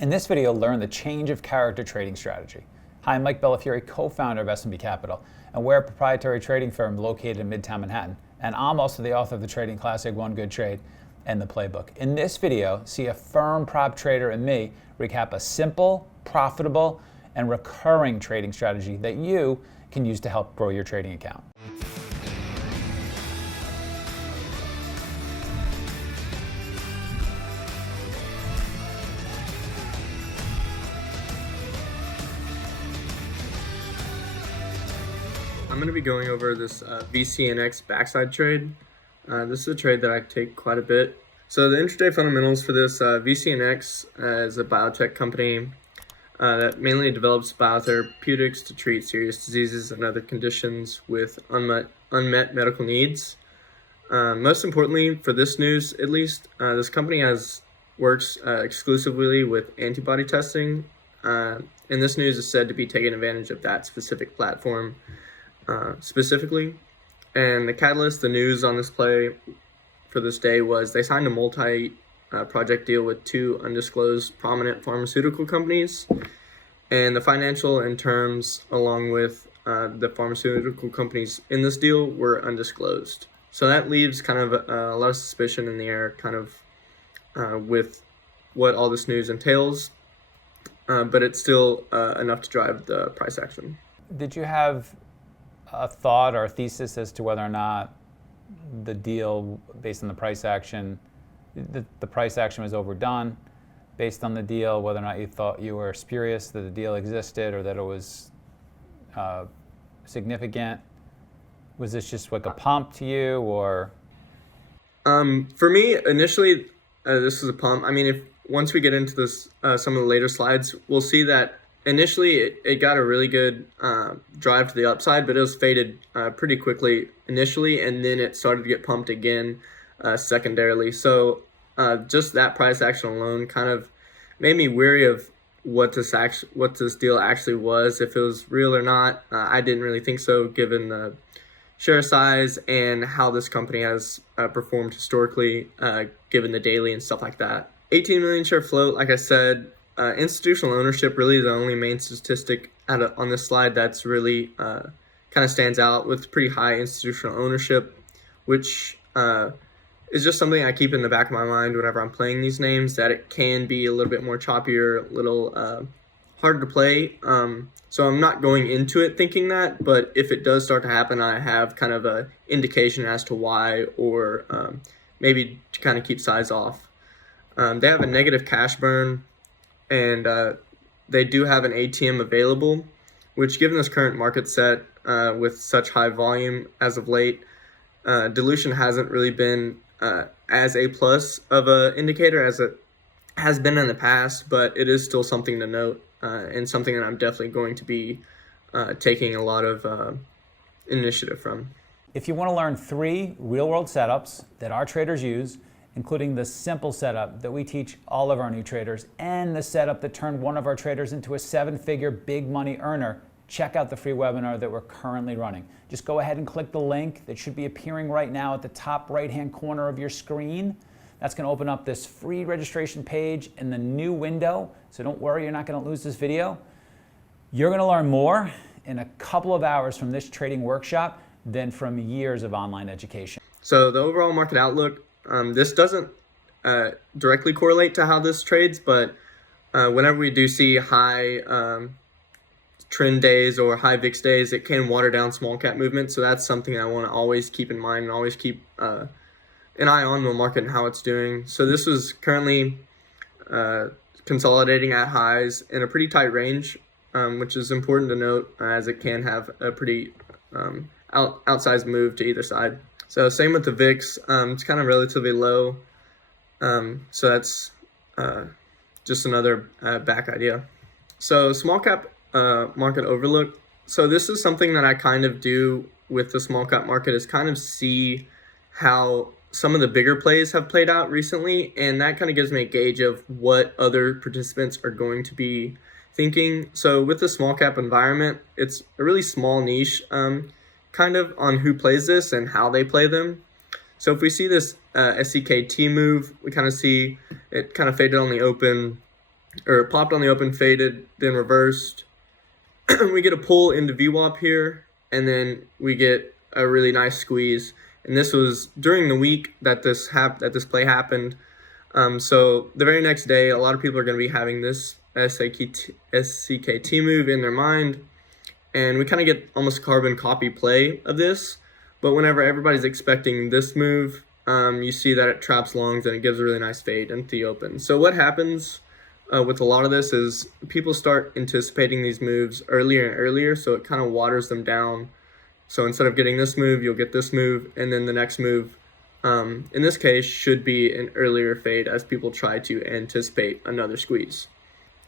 In this video, learn the change of character trading strategy. Hi, I'm Mike Bellafiore, co-founder of S&B Capital, and we're a proprietary trading firm located in Midtown Manhattan. And I'm also the author of the trading classic, One Good Trade, and the playbook. In this video, see a firm prop trader and me recap a simple, profitable, and recurring trading strategy that you can use to help grow your trading account. I'm going to be going over this VCNX backside trade. This is a trade that I take quite a bit. So the intraday fundamentals for this VCNX is a biotech company that mainly develops biotherapeutics to treat serious diseases and other conditions with unmet medical needs. Most importantly, for this news at least, this company works exclusively with antibody testing, and this news is said to be taking advantage of that specific platform specifically. And the catalyst, the news on this play for this day was they signed a multi-project deal with two undisclosed prominent pharmaceutical companies, and the financial and terms along with the pharmaceutical companies in this deal were undisclosed. So that leaves kind of a lot of suspicion in the air kind of with what all this news entails, but it's still enough to drive the price action. Did you have a thought or a thesis as to whether or not the deal, based on the price action, the price action was overdone based on the deal, whether or not you thought you were spurious that the deal existed or that it was significant? Was this just like a pump to you, or? For me, initially, this was a pump. I mean, once we get into this, some of the later slides, we'll see that initially it got a really good drive to the upside, but it was faded pretty quickly initially, and then it started to get pumped again secondarily. So just that price action alone kind of made me weary of what this deal actually was, if it was real or not. I didn't really think so, given the share size and how this company has performed historically, given the daily and stuff like that. 18 million share float, like I said. Institutional ownership, really the only main statistic on this slide that's really kind of stands out, with pretty high institutional ownership, which is just something I keep in the back of my mind whenever I'm playing these names, that it can be a little bit more choppier, a little harder to play. So I'm not going into it thinking that, but if it does start to happen, I have kind of a indication as to why, or maybe to kind of keep size off. They have a negative cash burn, and they do have an ATM available, which, given this current market set with such high volume as of late, dilution hasn't really been as a plus of an indicator as it has been in the past, but it is still something to note, and something that I'm definitely going to be taking a lot of initiative from. If you want to learn 3 real-world setups that our traders use, including the simple setup that we teach all of our new traders, and the setup that turned one of our traders into a 7-figure big money earner, check out the free webinar that we're currently running. Just go ahead and click the link that should be appearing right now at the top right-hand corner of your screen. That's going to open up this free registration page in the new window, so don't worry, you're not going to lose this video. You're going to learn more in a couple of hours from this trading workshop than from years of online education. So the overall market outlook, this doesn't directly correlate to how this trades, but whenever we do see high trend days or high VIX days, it can water down small cap movement. So that's something I want to always keep in mind and always keep an eye on the market and how it's doing. So this was currently consolidating at highs in a pretty tight range, which is important to note, as it can have a pretty outsized move to either side. So same with the VIX, it's kind of relatively low. So that's just another back idea. So small cap market overlook. So this is something that I kind of do with the small cap market, is kind of see how some of the bigger plays have played out recently. And that kind of gives me a gauge of what other participants are going to be thinking. So with the small cap environment, it's a really small niche kind of on who plays this and how they play them. So if we see this SEKT move, we kind of see it kind of faded on the open, or it popped on the open, faded, then reversed. We get a pull into VWAP here, and then we get a really nice squeeze. And this was during the week that this play happened. So the very next day, a lot of people are going to be having this SCKT move in their mind, and we kind of get almost carbon copy play of this. But whenever everybody's expecting this move, you see that it traps longs and it gives a really nice fade into the open. So what happens with a lot of this is people start anticipating these moves earlier and earlier, so it kind of waters them down. So instead of getting this move, you'll get this move, and then the next move, in this case, should be an earlier fade as people try to anticipate another squeeze.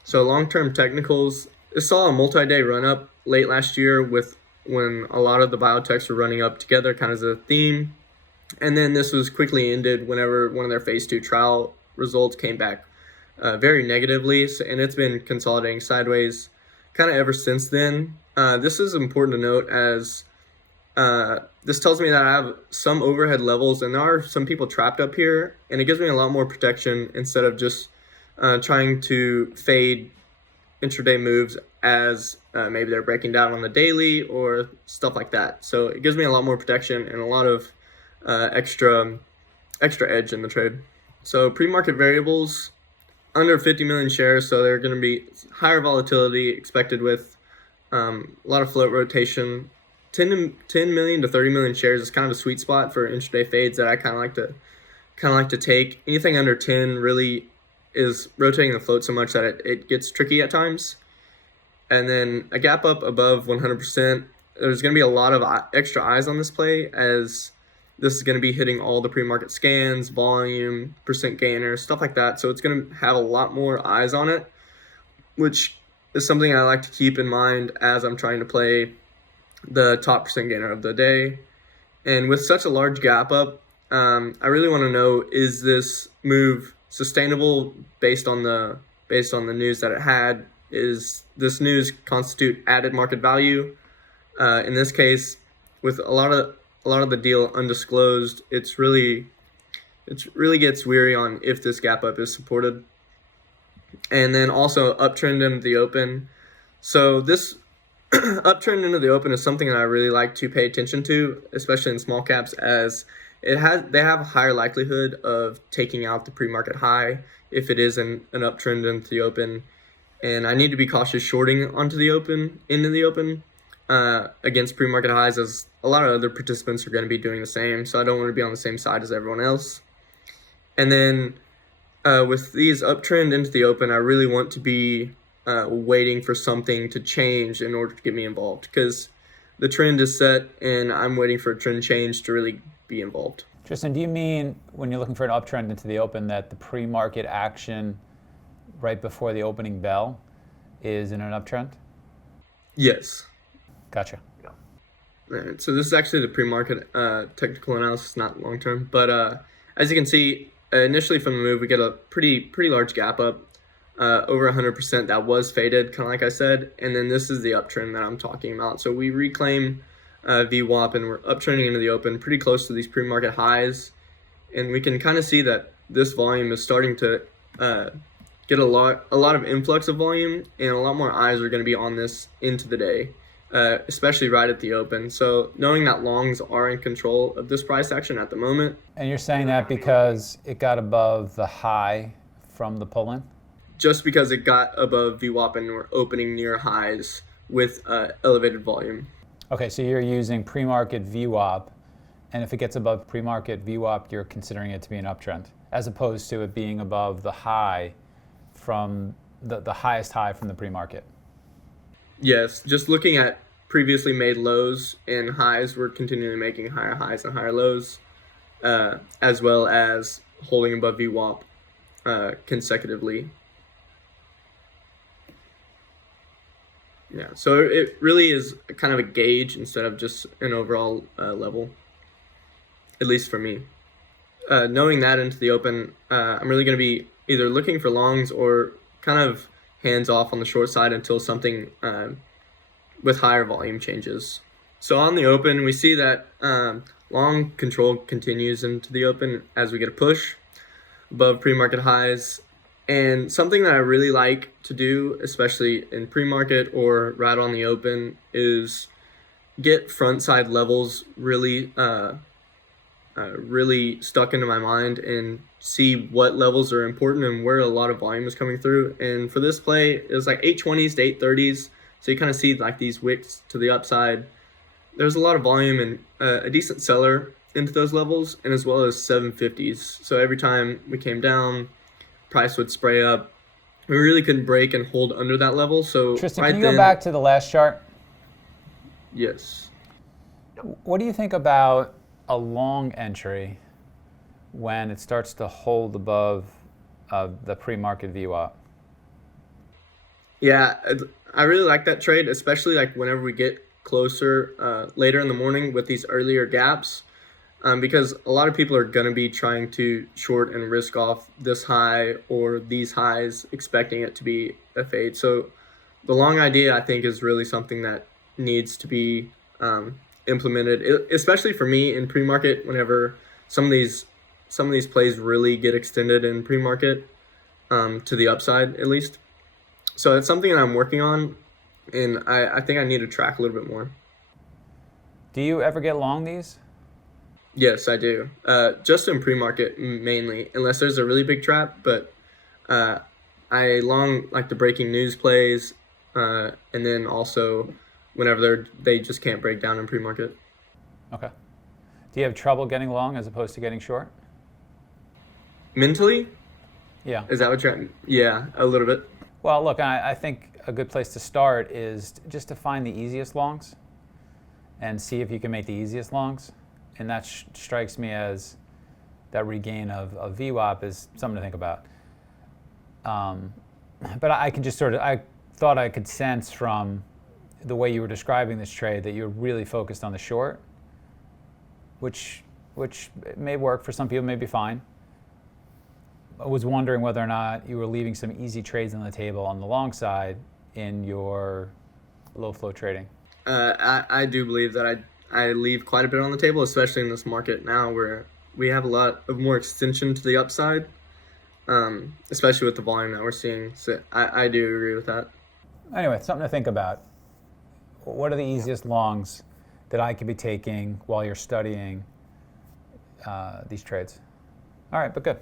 So long-term technicals, it saw a multi-day run-up late last year with when a lot of the biotechs were running up together kind of as a theme. And then this was quickly ended whenever one of their phase 2 trial results came back very negatively, and it's been consolidating sideways kind of ever since then. This is important to note as this tells me that I have some overhead levels, and there are some people trapped up here, and it gives me a lot more protection instead of just trying to fade intraday moves as maybe they're breaking down on the daily or stuff like that. So it gives me a lot more protection and a lot of extra edge in the trade. So pre-market variables, under 50 million shares, so they're going to be higher volatility expected with a lot of float rotation. 10 million to 30 million shares is kind of a sweet spot for intraday fades that I kind of like to take. Anything under 10 really is rotating the float so much that it gets tricky at times. And then a gap up above 100%. There's going to be a lot of extra eyes on this play as this is going to be hitting all the pre-market scans, volume, percent gainer, stuff like that. So it's going to have a lot more eyes on it, which is something I like to keep in mind as I'm trying to play the top percent gainer of the day. And with such a large gap up, I really want to know, is this move sustainable based on the news that it had? Is this news constitute added market value? In this case, with a lot of the deal undisclosed, it really gets weary on if this gap up is supported. And then also uptrend into the open. So this uptrend into the open is something that I really like to pay attention to, especially in small caps, as they have a higher likelihood of taking out the pre-market high if it is an uptrend into the open. And I need to be cautious shorting into the open against pre-market highs, as a lot of other participants are going to be doing the same. So I don't want to be on the same side as everyone else. And then with these uptrend into the open, I really want to be waiting for something to change in order to get me involved, because the trend is set and I'm waiting for a trend change to really be involved. Tristan, do you mean when you're looking for an uptrend into the open that the pre-market action right before the opening bell is in an uptrend? Yes. Gotcha. All right, so this is actually the pre-market technical analysis, not long-term. But as you can see, initially from the move, we get a pretty large gap up, over 100% that was faded, kind of like I said. And then this is the uptrend that I'm talking about. So we reclaim VWAP, and we're uptrending into the open pretty close to these pre-market highs. And we can kind of see that this volume is starting to get a lot of influx of volume, and a lot more eyes are going to be on this into the day, especially right at the open. So knowing that longs are in control of this price action at the moment. And you're saying that because it got above the high from the pull-in? Just because it got above VWAP and we're opening near highs with elevated volume. Okay, so you're using pre-market VWAP, and if it gets above pre-market VWAP, you're considering it to be an uptrend, as opposed to it being above the high from the highest high from the pre-market. Yes, just looking at previously made lows and highs, we're continually making higher highs and higher lows, as well as holding above VWAP consecutively. Yeah, so it really is kind of a gauge instead of just an overall level, at least for me. Knowing that into the open, I'm really going to be either looking for longs or kind of hands off on the short side until something with higher volume changes. So on the open, we see that long control continues into the open as we get a push above pre-market highs. And something that I really like to do, especially in pre-market or right on the open, is get front side levels really stuck into my mind and see what levels are important and where a lot of volume is coming through. And for this play, it was like 820s to 830s. So you kind of see like these wicks to the upside. There's a lot of volume and a decent seller into those levels, and as well as 750s. So every time we came down, price would spray up. We really couldn't break and hold under that level. So Tristan, right can you then, go back to the last chart? yes. What do you think about a long entry when it starts to hold above the pre-market VWAP? Yeah, I really like that trade, especially like whenever we get closer later in the morning with these earlier gaps, because a lot of people are going to be trying to short and risk off this high or these highs, expecting it to be a fade. So the long idea, I think, is really something that needs to be implemented, especially for me in pre-market. Whenever some of these plays really get extended in pre-market to the upside, at least. So it's something that I'm working on, and I think I need to track a little bit more. Do you ever get long these? Yes, I do. Just in pre-market mainly, unless there's a really big trap. But I long like the breaking news plays, and then also whenever they just can't break down in pre-market. Okay. Do you have trouble getting long as opposed to getting short? Mentally, Yeah. is that what you're? Yeah, a little bit. Well, look, I think a good place to start is just to find the easiest longs and see if you can make the easiest longs. And that strikes me as that regain of VWAP is something to think about. But I can just I thought I could sense from the way you were describing this trade that you're really focused on the short, which may work for some people, may be fine. I was wondering whether or not you were leaving some easy trades on the table on the long side in your low flow trading. I do believe that I leave quite a bit on the table, especially in this market now where we have a lot of more extension to the upside, especially with the volume that we're seeing. So I do agree with that. Anyway, something to think about. What are the easiest longs that I could be taking while you're studying these trades? All right, but good.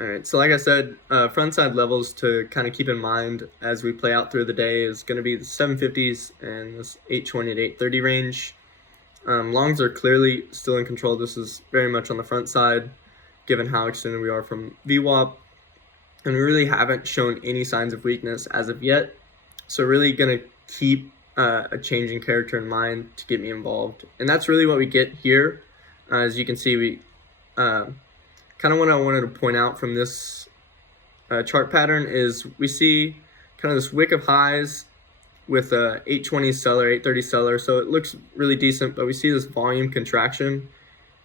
All right, so like I said, front side levels to kind of keep in mind as we play out through the day is going to be the 750s and this 820 to 830 range. Longs are clearly still in control. This is very much on the front side, given how extended we are from VWAP. And we really haven't shown any signs of weakness as of yet. So really going to keep a changing character in mind to get me involved. And that's really what we get here. As you can see, we kind of what I wanted to point out from this chart pattern is we see kind of this wick of highs with a 820 seller, 830 seller. So it looks really decent, but we see this volume contraction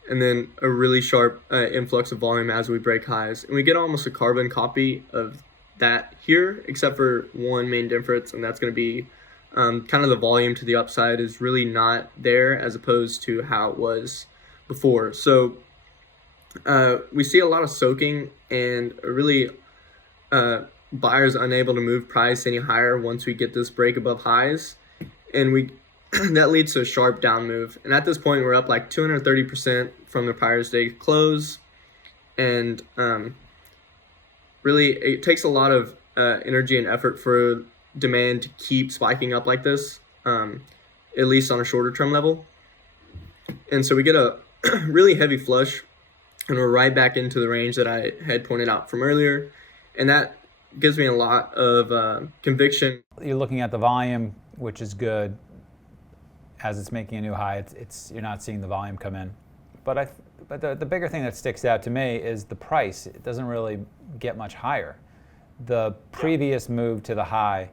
and then a really sharp influx of volume as we break highs. And we get almost a carbon copy of that here, except for one main difference, and that's going to be kind of the volume to the upside is really not there as opposed to how it was before. So we see a lot of soaking and really buyers unable to move price any higher once we get this break above highs, and we that leads to a sharp down move. And at this point, we're up like 230% from the prior day close, and really it takes a lot of energy and effort for demand to keep spiking up like this, at least on a shorter term level. And so we get a really heavy flush, and we're right back into the range that I had pointed out from earlier. And that gives me a lot of conviction. You're looking at the volume, which is good. As it's making a new high, it's you're not seeing the volume come in. But the bigger thing that sticks out to me is the price. It doesn't really get much higher. The previous move to the high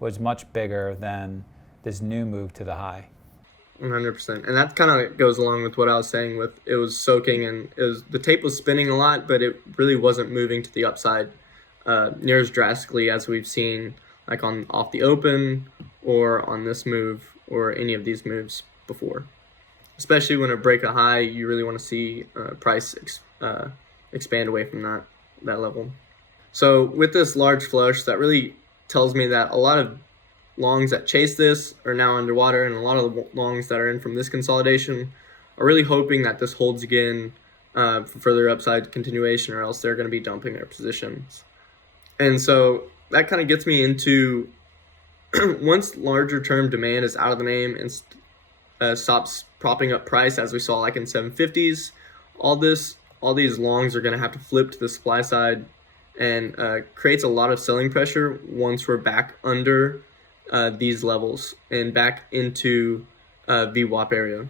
was much bigger than this new move to the high. 100%. And that kind of goes along with what I was saying with it was soaking and the tape was spinning a lot, but it really wasn't moving to the upside near as drastically as we've seen like on off the open or on this move or any of these moves before. Especially when it break a high, you really want to see price expand away from that level. So with this large flush, that really tells me that a lot of longs that chase this are now underwater, and a lot of the longs that are in from this consolidation are really hoping that this holds again for further upside continuation, or else they're going to be dumping their positions. And so that kind of gets me into once larger term demand is out of the name and stops propping up price, as we saw like in 750s, all these longs are going to have to flip to the supply side, and creates a lot of selling pressure once we're back under these levels and back into VWAP area.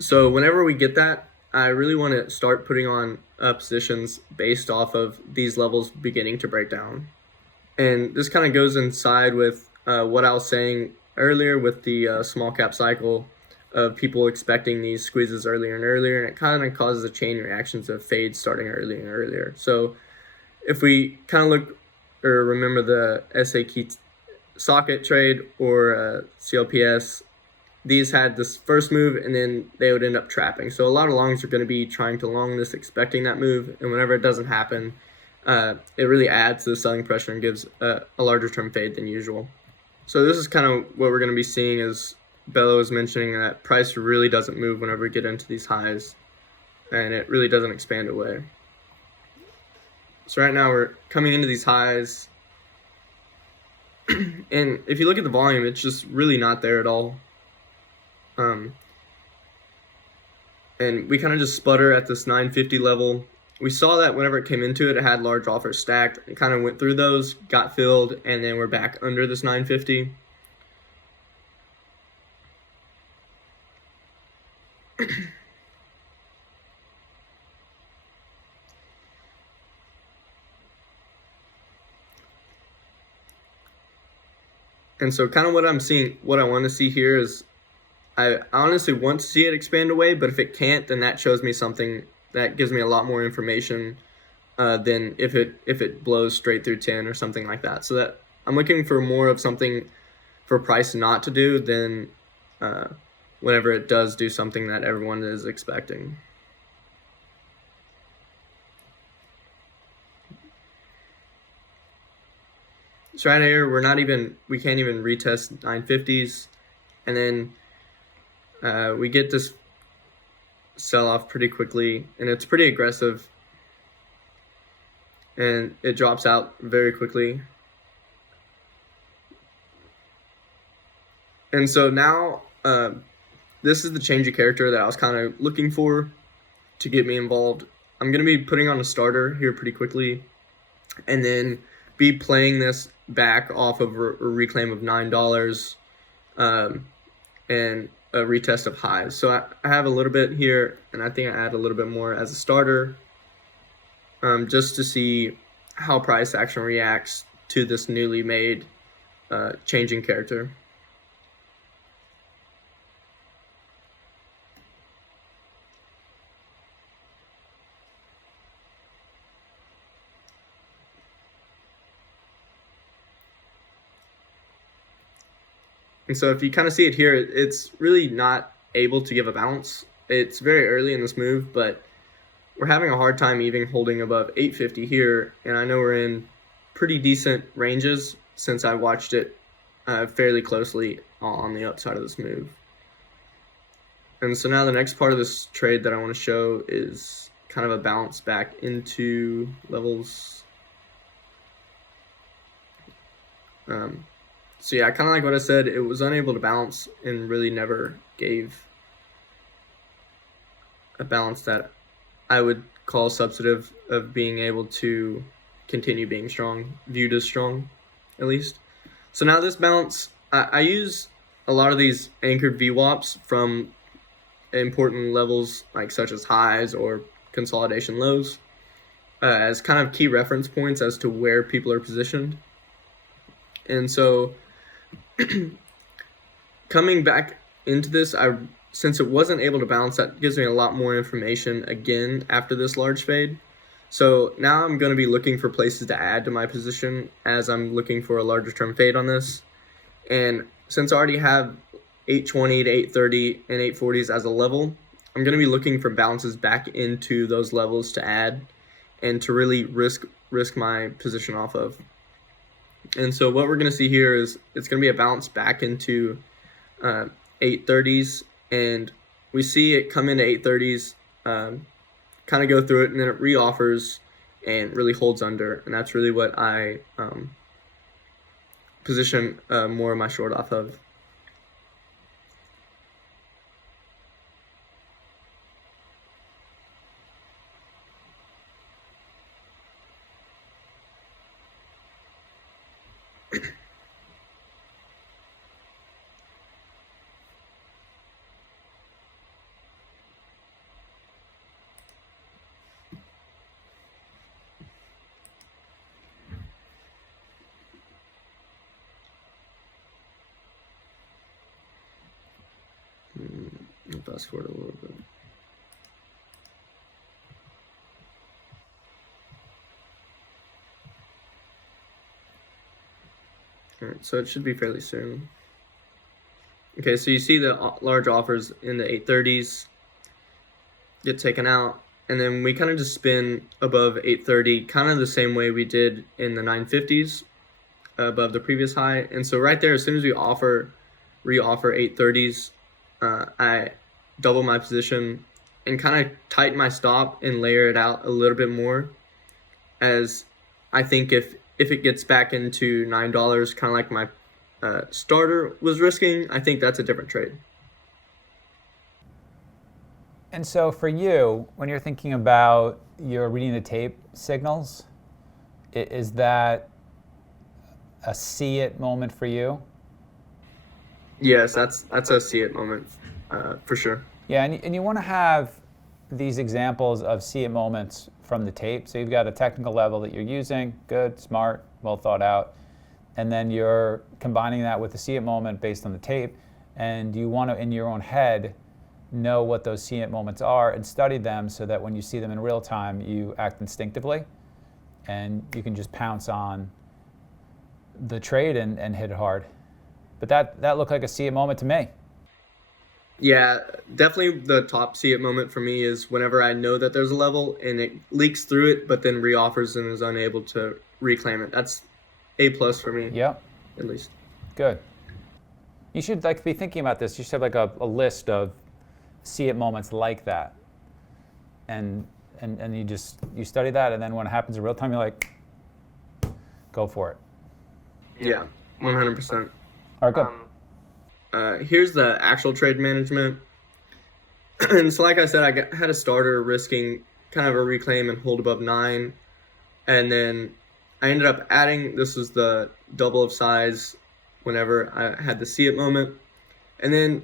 So whenever we get that, I really want to start putting on positions based off of these levels beginning to break down. And this kind of goes inside with what I was saying earlier with the small cap cycle of people expecting these squeezes earlier and earlier, and it kind of causes a chain reaction of fades starting earlier and earlier. So if we kind of look or remember the SAK socket trade or CLPS, these had this first move and then they would end up trapping. So a lot of longs are going to be trying to long this, expecting that move, and whenever it doesn't happen, it really adds to the selling pressure and gives a larger term fade than usual. So this is kind of what we're going to be seeing, as Bello was mentioning, that price really doesn't move whenever we get into these highs, and it really doesn't expand away. So right now we're coming into these highs, and if you look at the volume, it's just really not there at all. And we kind of just sputter at this 950 level. We saw that whenever it came into it, it had large offers stacked. It kind of went through those, got filled, and then we're back under this 950. And so kind of what I'm seeing, what I want to see here is I honestly want to see it expand away, but if it can't, then that shows me something that gives me a lot more information than if it blows straight through 10 or something like that. So that I'm looking for more of something for price not to do than whenever it does do something that everyone is expecting. So right here, we can't even retest 950s, and then we get this sell off pretty quickly, and it's pretty aggressive, and it drops out very quickly. And so now this is the change of character that I was kind of looking for to get me involved. I'm going to be putting on a starter here pretty quickly, and then be playing this back off of a reclaim of $9 and a retest of highs. So I have a little bit here, and I think I add a little bit more as a starter just to see how price action reacts to this newly made changing character. And so if you kind of see it here, it's really not able to give a bounce. It's very early in this move, but we're having a hard time even holding above 850 here. And I know we're in pretty decent ranges since I watched it fairly closely on the upside of this move. And so now the next part of this trade that I want to show is kind of a bounce back into levels. So yeah, kind of like what I said, it was unable to bounce and really never gave a balance that I would call substantive of being able to continue being strong, viewed as strong, at least. So now this bounce, I use a lot of these anchored VWAPs from important levels, like such as highs or consolidation lows, as kind of key reference points as to where people are positioned. And so coming back into this, since it wasn't able to bounce, that gives me a lot more information again after this large fade. So now I'm going to be looking for places to add to my position as I'm looking for a larger term fade on this. And since I already have 820 to 830 and 840s as a level, I'm going to be looking for bounces back into those levels to add and to really risk risk my position off of. And so what we're going to see here is it's going to be a bounce back into 830s, and we see it come into 830s, kind of go through it, and then it re-offers and really holds under, and that's really what I position more of my short off of. I'll fast forward a little bit. All right, so it should be fairly soon. Okay, so you see the large offers in the 830s get taken out, and then we kind of just spin above 830, kind of the same way we did in the 950s above the previous high. And so right there, as soon as we re-offer 830s, I double my position and kind of tighten my stop and layer it out a little bit more, as I think if it gets back into $9, kind of like my starter was risking, I think that's a different trade. And so for you, when you're thinking about your reading the tape signals, is that a see it moment for you? Yes, that's a see it moment for sure. Yeah, and you want to have these examples of see it moments from the tape. So you've got a technical level that you're using, good, smart, well thought out, and then you're combining that with the see it moment based on the tape, and you want to, in your own head, know what those see it moments are and study them so that when you see them in real time, you act instinctively, and you can just pounce on the trade and hit it hard. But that looked like a see it moment to me. Yeah, definitely the top see it moment for me is whenever I know that there's a level and it leaks through it, but then re-offers and is unable to reclaim it. That's A+ for me. Yeah. At least. Good. You should be thinking about this. You should have a list of see it moments like that. And you study that, and then when it happens in real time, you're like, go for it. Yeah, 100%. All right, good. Here's the actual trade management. And so like I said, I had a starter risking kind of a reclaim and hold above 9. And then I ended up adding, this was the double of size whenever I had the see it moment. And then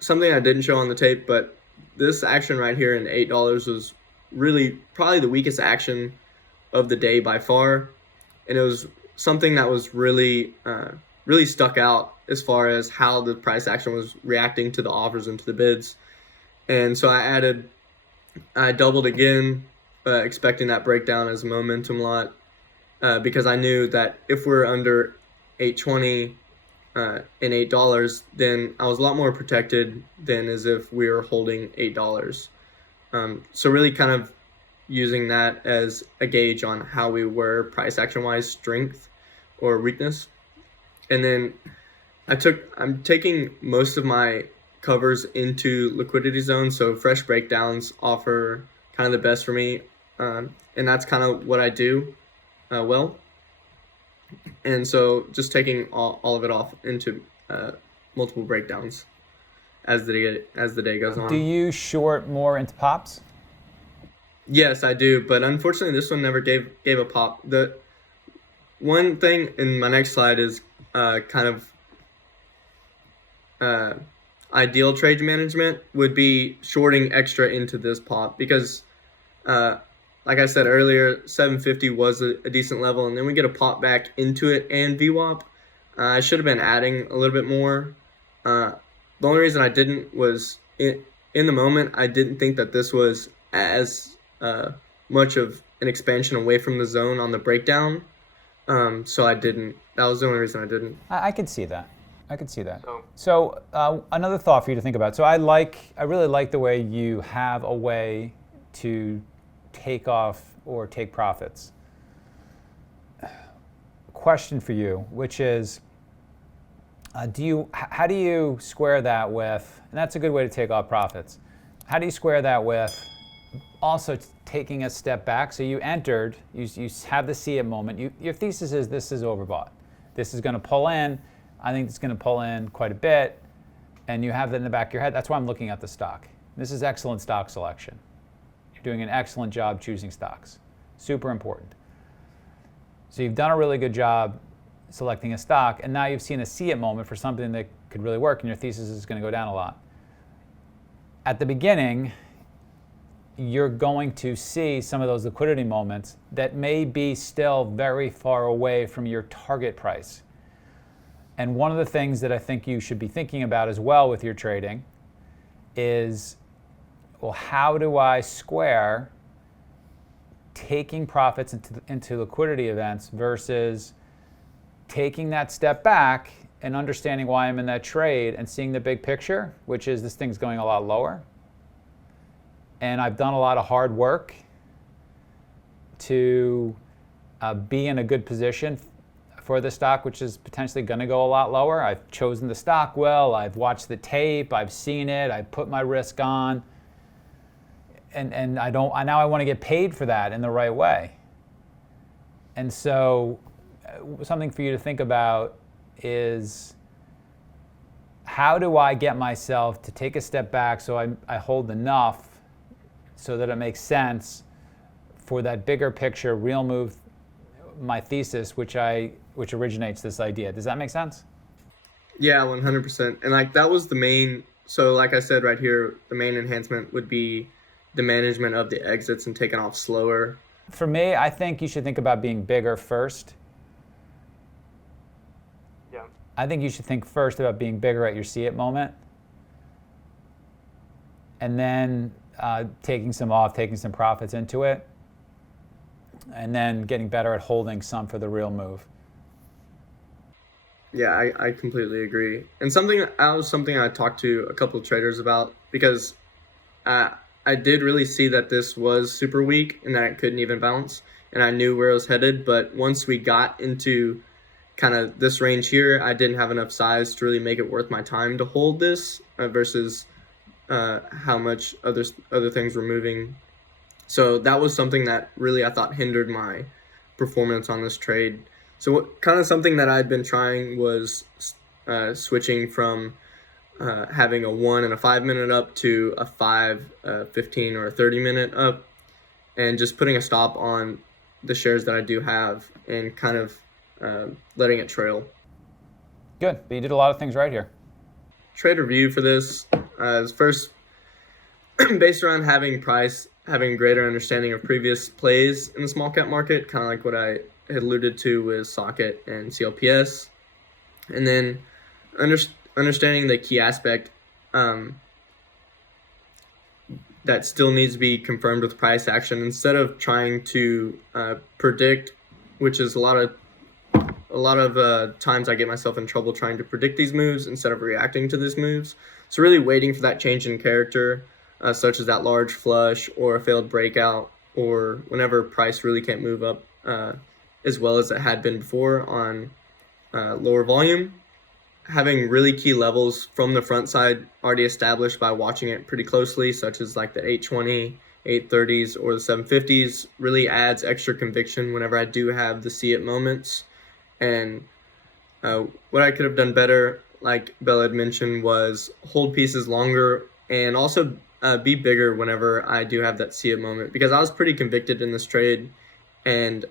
something I didn't show on the tape, but this action right here in $8 was really probably the weakest action of the day by far. And it was something that was really stuck out as far as how the price action was reacting to the offers and to the bids. And so I doubled again, expecting that breakdown as a momentum lot, because I knew that if we're under 820 and $8, then I was a lot more protected than as if we were holding $8. So really kind of using that as a gauge on how we were price action wise, strength or weakness. And then I'm taking most of my covers into liquidity zones, so fresh breakdowns offer kind of the best for me, and that's kind of what I do well. And so just taking all of it off into multiple breakdowns as the day goes on. Do you short more into pops? Yes, I do, but unfortunately this one never gave a pop. The one thing in my next slide is kind of ideal trade management would be shorting extra into this pop, because like I said earlier, 750 was a decent level, and then we get a pop back into it and VWAP. I should have been adding a little bit more. The only reason I didn't was in the moment I didn't think that this was as much of an expansion away from the zone on the breakdown, so I didn't. That was the only reason I didn't. I could see that. So another thought for you to think about. So I really like the way you have a way to take off or take profits. question for you, which is, how do you square that with, and that's a good way to take off profits, how do you square that with also taking a step back? So you entered, you have the see it moment. Your thesis is this is overbought. This is going to pull in. I think it's going to pull in quite a bit. And you have that in the back of your head. That's why I'm looking at the stock. This is excellent stock selection. You're doing an excellent job choosing stocks. Super important. So you've done a really good job selecting a stock, and now you've seen a see it moment for something that could really work, and your thesis is going to go down a lot. At the beginning, you're going to see some of those liquidity moments that may be still very far away from your target price. And one of the things that I think you should be thinking about as well with your trading is, well, how do I square taking profits into liquidity events versus taking that step back and understanding why I'm in that trade and seeing the big picture, which is this thing's going a lot lower. And I've done a lot of hard work to be in a good position for the stock, which is potentially going to go a lot lower. I've chosen the stock well. I've watched the tape. I've seen it. I've put my risk on. And now I want to get paid for that in the right way. And so something for you to think about is, how do I get myself to take a step back so I hold enough so that it makes sense for that bigger picture, real move, my thesis, which originates this idea. Does that make sense? Yeah, 100%. And like that was the main, so like I said right here, the main enhancement would be the management of the exits and taking off slower. For me, I think you should think about being bigger first. Yeah. I think you should think first about being bigger at your see it moment. And then taking some profits into it. And then getting better at holding some for the real move. Yeah, I completely agree. And something I talked to a couple of traders about, because I did really see that this was super weak and that it couldn't even bounce, and I knew where it was headed. But once we got into kind of this range here, I didn't have enough size to really make it worth my time to hold this versus how much other things were moving. So that was something that really I thought hindered my performance on this trade. So kind of something that I'd been trying was switching from having a 1 and a 5 minute up to a 5, 15 or a 30 minute up, and just putting a stop on the shares that I do have and kind of letting it trail. Good, but you did a lot of things right here. Trade review for this is first based around having a greater understanding of previous plays in the small cap market, kind of like what I had alluded to with Socket and CLPS, and then understanding the key aspect that still needs to be confirmed with price action, instead of trying to predict, which is a lot of times I get myself in trouble trying to predict these moves instead of reacting to these moves. So really waiting for that change in character, such as that large flush or a failed breakout, or whenever price really can't move up as well as it had been before on lower volume. Having really key levels from the front side already established by watching it pretty closely, such as like the 820, 830s, or the 750s, really adds extra conviction whenever I do have the see it moments. And what I could have done better, like Bella had mentioned, was hold pieces longer and also be bigger whenever I do have that see it moment, because I was pretty convicted in this trade, and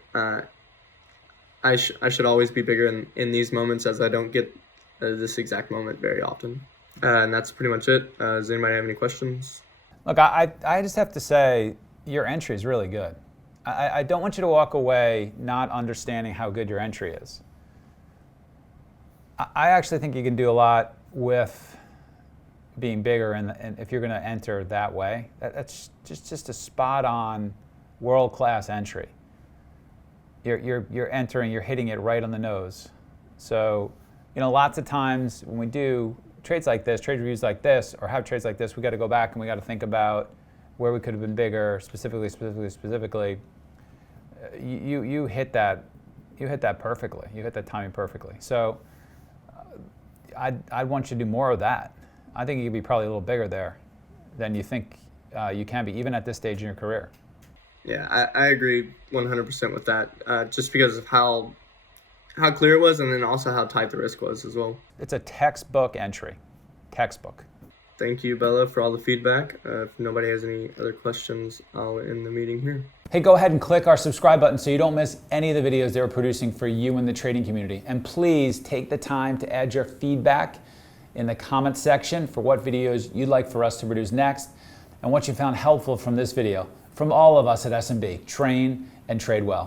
I should always be bigger in these moments, as I don't get this exact moment very often. And that's pretty much it. Does anybody have any questions? Look, I just have to say your entry is really good. I don't want you to walk away not understanding how good your entry is. I actually think you can do a lot with being bigger, and if you're going to enter that way, that's just a spot-on, world-class entry. You're entering, you're hitting it right on the nose. So, lots of times when we do trades like this, trade reviews like this, or have trades like this, we got to go back and we got to think about where we could have been bigger, specifically. You hit that You hit that perfectly. You hit that timing perfectly. So I'd want you to do more of that. I think you could be probably a little bigger there than you think you can be, even at this stage in your career. Yeah, I agree 100% with that, just because of how clear it was, and then also how tight the risk was as well. It's a textbook entry. Textbook. Thank you, Bella, for all the feedback. If nobody has any other questions, I'll end the meeting here. Hey, go ahead and click our subscribe button so you don't miss any of the videos they're producing for you in the trading community. And please take the time to add your feedback in the comments section for what videos you'd like for us to produce next and what you found helpful from this video. From all of us at S&B, train and trade well.